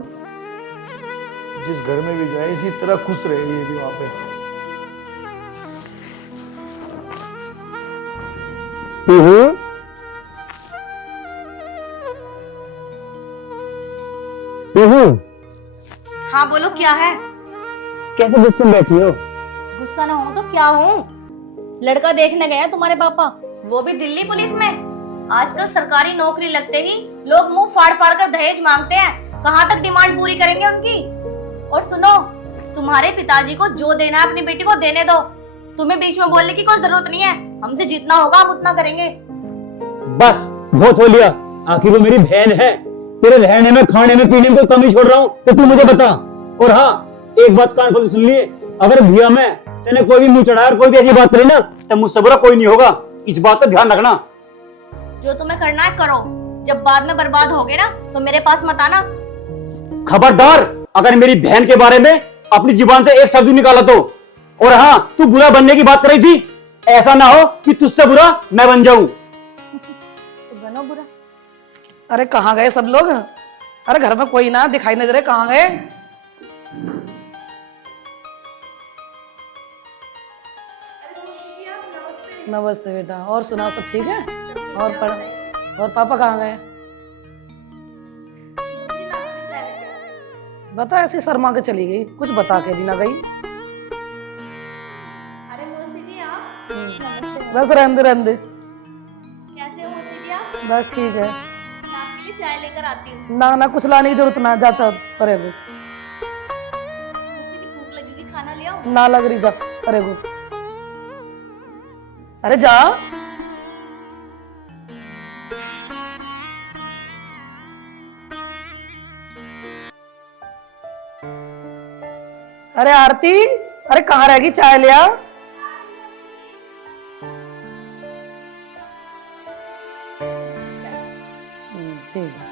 जिस घर में भी जाए इसी तरह खुश रहे, ये भी वहां पे। हाँ बोलो, क्या है? कैसे गुस्से में बैठी हो? गुस्सा ना हो तो क्या हूँ? लड़का देखने गए हैं तुम्हारे पापा, वो भी दिल्ली पुलिस में। आजकल सरकारी नौकरी लगते ही लोग मुंह फाड़ फाड़ कर दहेज मांगते हैं। कहाँ तक डिमांड पूरी करेंगे उनकी? और सुनो, तुम्हारे पिताजी को जो देना है अपनी बेटी को देने दो। तुम्हें बीच में बोलने की कोई जरूरत नहीं है। हमसे जितना होगा हम उतना करेंगे। बस बहुत हो लिया, आखिर वो मेरी बहन है। तेरे रहने में, खाने में, पीने में कोई कमी छोड़ रहा हूँ तो तू मुझे बता। और हाँ, एक बात कान खोल सुन लिए, अगर भैया मैं तेने कोई भी मुंह चढ़ाया और कोई भी ऐसी बात करी ना, तो मुझसे बुरा कोई नहीं होगा। इस बात का ध्यान रखना। जो तुम्हें करना है करो, जब बाद में बर्बाद होगे ना तो मेरे पास मत आना। खबरदार, अगर मेरी बहन के बारे में अपनी जुबान से एक शब्द निकाला तो। और हाँ, तू बुरा बनने की बात कर रही थी, ऐसा ना हो कि तुझसे बुरा मैं बन जाऊं। तो बनो बुरा। अरे कहाँ गए सब लोग? अरे घर में कोई ना दिखाई नहीं दे रहे, कहाँ गए? नमस्ते बेटा, और सुनाओ सब ठीक है? और पढ़, और पापा कहाँ गए? बता, ऐसे शर्मा के चली गई, कुछ बता के भी ना गई। अरे मौसी जी आप बस रहने दे। कैसे हो मौसी जी आप? बस ठीक है। मैं आपके लिए चाय लेकर आती हूँ। ना कुछ लाने की जरूरत ना, जा चल परे गो। मौसी जी भूख लगेगी, खाना ले आओ। ना लग रही, जा परे गो। अरे जा। अरे आरती, अरे कहाँ रहेगी? चाय ले आ। ठीक है।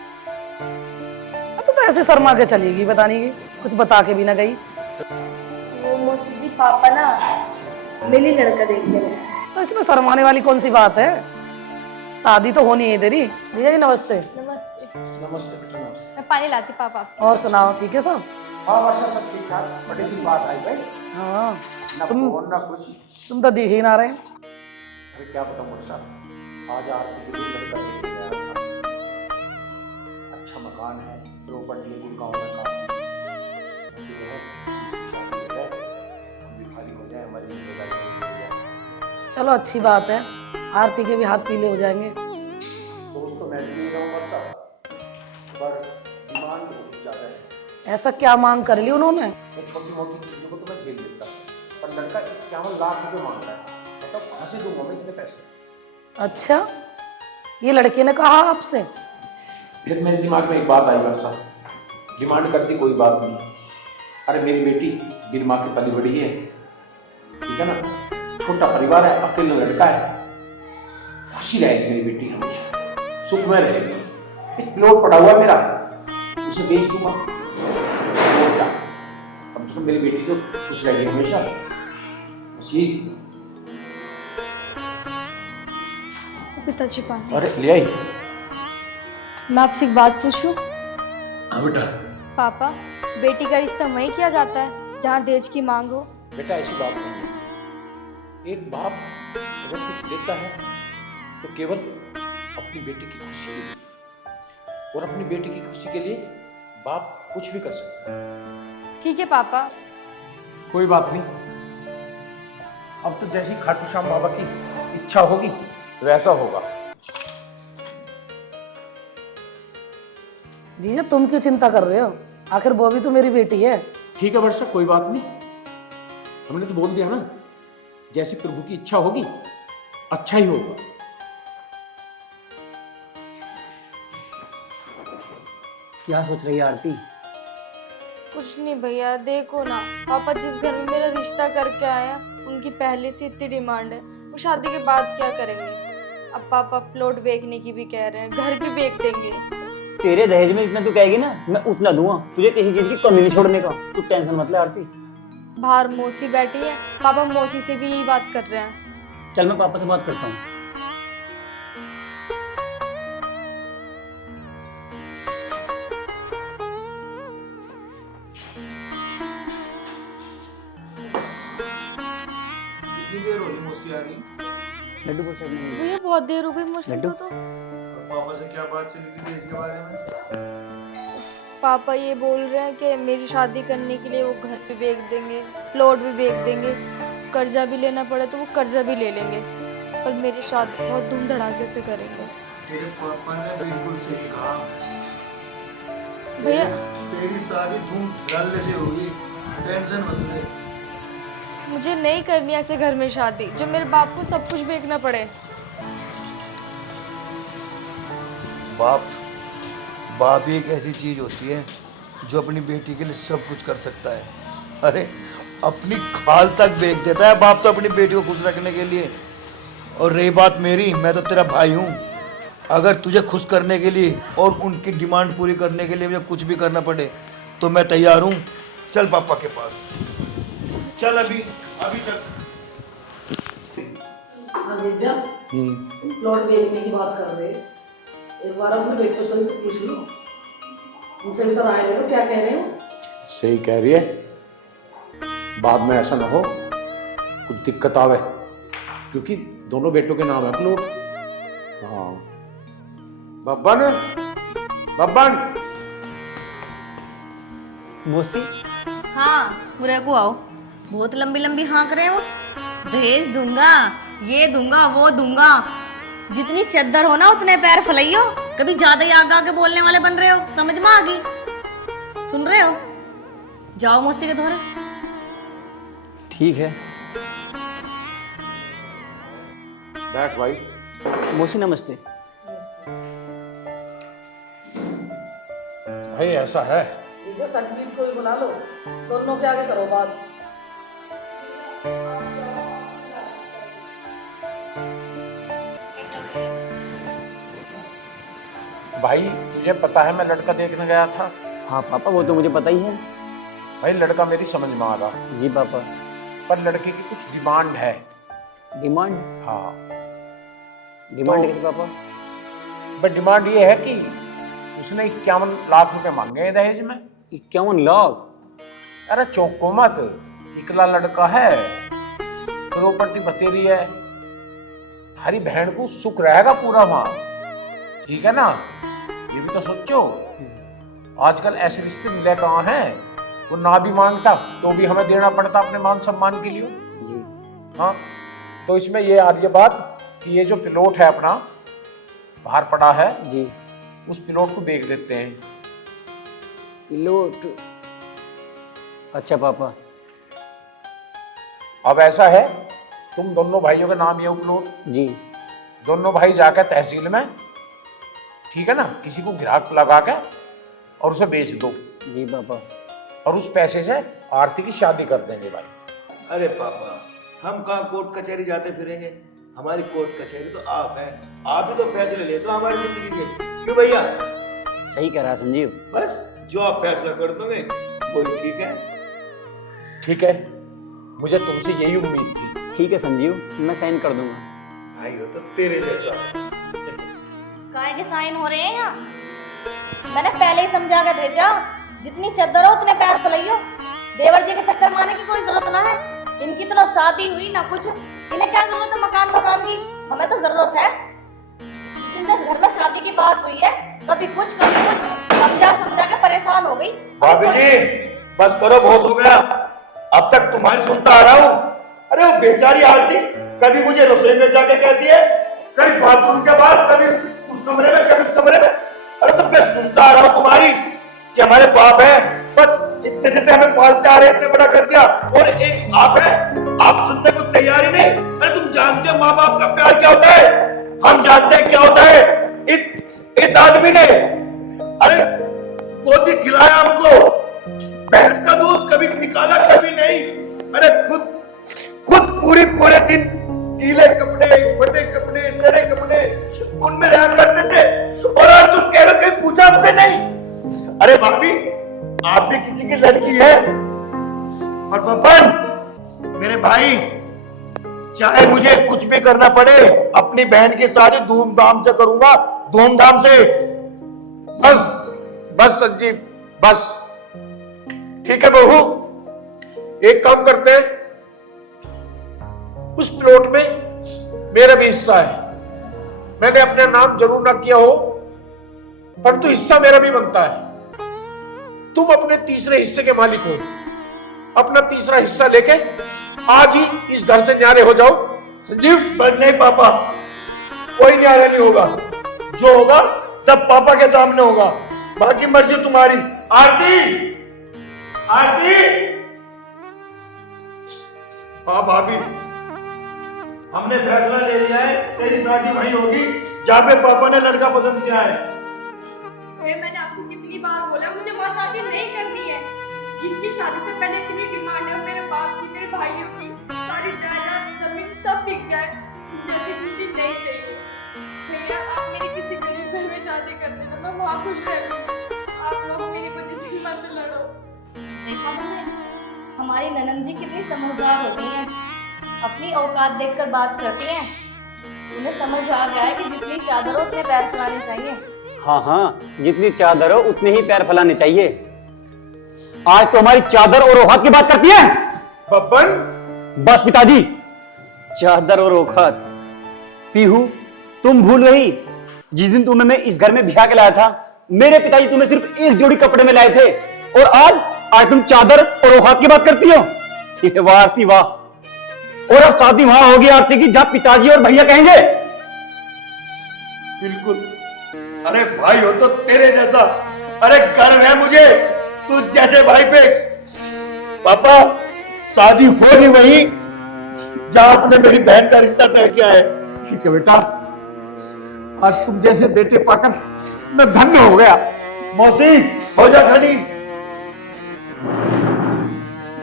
तो ऐसे शर्मा के चलेगी, बता नहीं गई, कुछ बता के भी ना गई। वो मौसी जी पापा ना मिली लड़का देखने गए। तो इसमें शर्माने वाली कौन सी बात है? शादी तो होनी है तेरी। भैया जी नमस्ते। नमस्ते। नमस्ते बेटा, नमस्ते। मैं पानी लाती पापा। और सुनाओ, ठीक है सब? हाँ वर्षा, सब ठीक ठाक। बड़े दिन बाद आई भाई, हाँ, ना फोन ना कुछ। तुम तो दिख ही ना रहे। अरे क्या बताऊं वर्षा, आज आपके लिए लड़का देखने गया था। अच्छा मकान है, प्रॉपर्टी गुड़गांव में काफी। बस ये है, इसकी शादी हो जाए, हम भी खाली हो जाए, हमारी जिम्मेदारी पूरी हो जाए। चलो अच्छी बात है, आरती के भी हाथ पीले हो जाएंगे। सोच तो मैं भी रहा हूँ वर्षा, पर डिमांड बहुत ज़्यादा है। ऐसा क्या मांग कर ली उन्होंने? मैं छोटी मोटी चीज़ों को तो मैं झेल लेता, पर लड़का 51 लाख रुपए मांग रहा है। मतलब कहाँ से दूंगा मैं इतने पैसे? अच्छा, ये लड़के ने कहा आपसे? फिर मेरे दिमाग में एक बात आई वर्षा, डिमांड करती कोई बात नहीं। अरे मेरी बेटी बिन माँ की पली बड़ी है, ठीक है ना? छोटा परिवार है, अकेला लड़का है, खुशी रहेगी मेरी बेटी, हमेशा सुख में रहेगी। एक प्लॉट पड़ा हुआ मेरा, उसे बेच दूंगा, और क्या? कम से कम मेरी बेटी तो खुश रहेगी हमेशा। बस यही थी। पिताजी पानी। अरे ले आई। मैं आपसे एक बात पूछूं? हाँ बेटा। पापा, बेटी का रिश्ता वहीं किया जाता है जहाँ दहेज की मांग हो? बेटा ऐसी बात नहीं है। एक बाप अगर कुछ देता है तो केवल अपनी बेटी की खुशी के लिए, और अपनी बेटी की खुशी के लिए बाप कुछ भी कर सकता है। ठीक है पापा। कोई बात नहीं, अब तो जैसी खाटू श्याम बाबा की इच्छा होगी वैसा होगा। जीजा तुम क्यों चिंता कर रहे हो? आखिर वो भी तो मेरी बेटी है। ठीक है वर्षा, कोई बात नहीं, हमने तो बोल दिया ना, जैसी प्रभु की इच्छा होगी अच्छा ही होगा। क्या सोच रही है आरती? कुछ नहीं भैया, देखो ना, पापा जिस घर में मेरा रिश्ता करके आया उनकी पहले से इतनी डिमांड है, वो शादी के बाद क्या करेंगे? अब पापा प्लॉट बेचने की भी कह रहे हैं, घर भी बेच देंगे। तेरे दहेज में जितना तू कहेगी ना मैं उतना दूंगा, तुझे किसी चीज की कमी नहीं छोड़ने का, तू टेंशन मत ले आरती। बाहर मौसी बैठी है, पापा मौसी से भी यही बात कर रहे हैं। चल मैं पापा से बात करता हूँ। कितनी देर होगी मुझसे आनी? लड्डू बोल सकते हैं। भैया बहुत देर हो गई मुझसे लड्डू? तो। पापा से क्या बात चली थी दहेज के बारे में? पापा ये बोल रहे हैं कि मेरी शादी करने के लिए वो घर भी बेच देंगे, प्लॉट भी बेच देंगे, कर्जा भी लेना पड़े तो वो कर्जा भी ले लेंगे, पर मेरी शादी बहुत धूम धड़ाके से करेंगे। तेरे पापा ने बिल्कुल सही कहा भैया तेरी शादी धूम धड़ल्ले से होगी, टेंशन मत ले। मुझे नहीं करनी ऐसे घर में शादी जो मेरे बाप को सब कुछ बेचना पड़े। बाप ही एक ऐसी चीज होती है जो अपनी बेटी के लिए सब कुछ कर सकता है। अरे अपनी खाल तक बेच देता है बाप तो अपनी बेटी को खुश रखने के लिए। और रही बात मेरी, मैं तो तेरा भाई हूँ, अगर तुझे खुश करने के लिए और उनकी डिमांड पूरी करने के लिए मुझे कुछ भी करना पड़े तो मैं तैयार हूँ। चल पापा के पास चल, अभी चल। जीजा प्लॉट बेचने की बात कर रहे हैं, एक बार अपने बेटे से तो पूछ लो, उनसे भी तो राय ले लो क्या कह रहे हो। सही कह रही है, बाद में ऐसा ना हो कुछ दिक्कत आवे, क्योंकि दोनों बेटों के नाम है प्लॉट। हाँ बब्बन, बब्बन। मौसी हाँ पूरे को आओ, बहुत लंबी लंबी हाँक रहे हो। दहेज दूंगा, ये दूंगा, वो दूंगा, जितनी चद्दर हो ना उतने पैर फैलाइयो। कभी ज्यादा ही आगे आगे बोलने वाले बन रहे हो, समझ में आ गई? सुन रहे हो? जाओ मौसी के धोरे। ठीक है। बैठ भाई। मौसी नमस्ते। भाई ऐसा है, जीजा संदीप को भी बुला लो, दोनों के आगे करो बात। भाई तुझे पता है मैं लड़का देखने गया था। हाँ पापा वो तो मुझे पता ही है। भाई लड़का मेरी समझ में आ रहा, जी पापा। पर लड़के की कुछ डिमांड है। डिमांड? हाँ डिमांड तो- कैसी पापा? बट डिमांड ये है कि उसने 51 लाख रुपए मांगे हैं दहेज में। 51 लाख? अरे चौको मत, इकला लड़का है, प्रॉपर्टी बतेरी है, हरी बहन को सुख रहेगा पूरा वहां, ठीक है ना? ये भी तो सोचो, आजकल ऐसे रिश्ते मिले कहाँ हैं? वो ना भी मांगता तो भी हमें देना पड़ता अपने मान सम्मान के लिए। जी हाँ, तो इसमें ये आ रही है बात कि ये जो प्लॉट है अपना बाहर पड़ा है, जी। उस प्लॉट को बेच देते हैं। पिलोट? अच्छा पापा। अब ऐसा है, तुम दोनों भाइयों के नाम ये प्लॉट, जी दोनों भाई जाकर तहसील में, ठीक है ना, किसी को ग्राहक लगा के और उसे बेच दो, जी पापा। और उस पैसे से आरती की शादी कर देंगे भाई। अरे पापा, हम कहाँ कोर्ट कचहरी जाते फिरेंगे? हमारी कोर्ट कचहरी तो आप है, आप ही तो फैसले लेते हो हमारी जिंदगी के, क्यों भैया? सही कह रहा है संजीव। बस जो आप फैसला कर दोगे वही ठीक है। ठीक है, मुझे तुमसे यही उम्मीद थी। ठीक है संजीव, मैं साइन कर दूंगा। भाई हो तो तेरे जैसा। काय के साइन हो रहे हैं यहाँ? मैंने पहले ही समझा के भेजा, जितनी चद्दर हो उतने पैर फैलाइयो। देवर जी के चक्कर मारने की कोई जरूरत ना है। इनकी तो ना शादी हुई ना कुछ, इन्हें क्या जरूरत है मकान की? हमें तो जरूरत है। जिस घर में शादी की बात हुई है, कभी कुछ समझा के परेशान हो गई। भाभी जी बस करो, बहुत हो गया। अब तक तुम्हारी सुनता आ रहा हूँ। अरे वो बेचारी आरती कभी मुझे रसोई में जाके कहती है, कभी बाथरूम के बाद, कभी उस कमरे में, कभी उस कमरे में। अरे तो मैं सुनता आ रहा हूँ तुम्हारी कि हमारे बाप है, बस इतने से हमें पालते आ रहे, इतने बड़ा कर दिया, और एक आप है, आप सुनने को तैयार ही नहीं। अरे तुम जानते हो माँ बाप का प्यार क्या होता है? हम जानते हैं क्या होता है। इस आदमी ने अरे गोदी खिलाया हमको, भैंस का दूध कभी निकाला कभी नहीं। अरे खुद पूरे दिन गीले कपड़े, फटे कपड़े, सड़े कपड़े उनमें रहा करते थे, और आज तुम कह रहे हो कहीं पूछा हमसे नहीं। अरे भाभी आप भी किसी की लड़की है। और बब्बन मेरे भाई, चाहे मुझे कुछ भी करना पड़े, अपनी बहन की शादी धूमधाम से करूंगा, धूमधाम से। बस संजीव बस, ठीक है बहू, एक काम करते हैं, उस प्लॉट में मेरा भी हिस्सा है। मैंने अपना नाम जरूर ना किया हो, पर तो हिस्सा मेरा भी बनता है। तुम अपने तीसरे हिस्से के मालिक हो। अपना तीसरा हिस्सा लेके आज ही इस घर से न्यारे हो जाओ। संजीव बस नहीं पापा, कोई न्यारा नहीं होगा। जो होगा सब पापा के सामने होगा, बाकी मर्जी तुम्हारी। आरती, आरती। हाँ भाभी, हमने फैसला ले लिया है, तेरी शादी वहीं होगी जहाँ पे पापा ने लड़का पसंद किया है। मैंने आपसे कितनी बार बोला मुझे वहाँ शादी नहीं करनी है। जिनकी शादी से पहले इतनी डिमांड है, मेरे बाप की, मेरे भाइयों की, सारी जायदाद जमीन सब बिक जाए, जैसी खुशी नहीं चाहिए। भैया आप मेरी किसी गरीब घर में शादी कर देना, मैं वहाँ खुश रह लूँगी। आप लोग मेरी वजह से मत लड़ो। देखा मैंने, हमारी ननंद जी कितनी समझदार हो गई हैं, अपनी औकात देखकर बात करती हैं। उन्हें समझ आ गया है कि जितनी चादर हो उतने पैर फैलाने चाहिए। हाँ, जितनी चादर हो उतने ही पैर फैलाने चाहिए। आज तो हमारी चादर और औकात की बात करती है। बब्बन बस पिताजी, चादर और औकात। पीहू, तुम भूल गई जिस दिन तुम्हें मैं इस घर में बिठा के लाया था, मेरे पिताजी तुम्हें सिर्फ एक जोड़ी कपड़े में लाए थे, और आज तुम चादर और औकात की बात करती हो। ये वाह आरती वाह। और अब शादी वहां होगी आरती की जहां पिताजी और भैया कहेंगे। बिल्कुल। अरे भाई हो तो तेरे जैसा। अरे गर्व है मुझे तू जैसे भाई पे। पापा शादी होगी वही जहां आपने मेरी बहन का रिश्ता तय किया है। ठीक है बेटा, आज तुम जैसे बेटे पाकर मैं धन्य हो गया। मौसी हो जा खड़ी।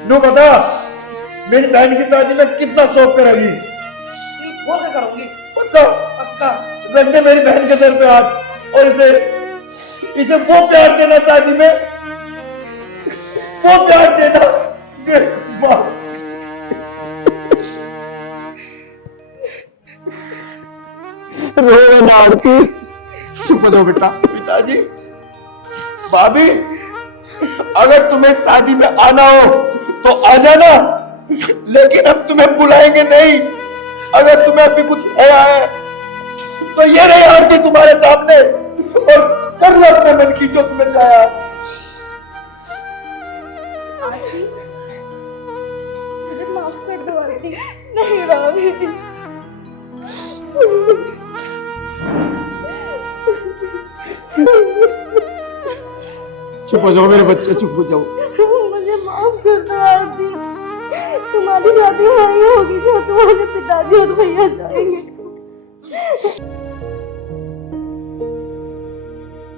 नो बता, मेरी बहन की शादी में कितना शौक करेगी? बोल के करूंगी। पक्का? पक्का। रख दे मेरी बहन के सर पे हाथ, और इसे वो प्यार देना शादी में, वो प्यार देना। रोना आरती, चुप हो जाओ बेटा। पिताजी, भाभी, अगर तुम्हें शादी में आना हो तो आ जाना, लेकिन हम तुम्हें बुलाएंगे नहीं। अगर तुम्हें अभी कुछ है तो ये रही आरती तुम्हारे सामने, और कर लो अपने मन की जो तुम्हें चाहा। आरती, मुझे माफ कर दो आरती। नहीं भाभी। चुप हो जाओ मेरे बच्चे, चुप हो जाओ। मुझे माफ कर दो आरती। तुम्हारी शादी वहीं होगी जहाँ तुम्हारे पिताजी और भैया जाएंगे।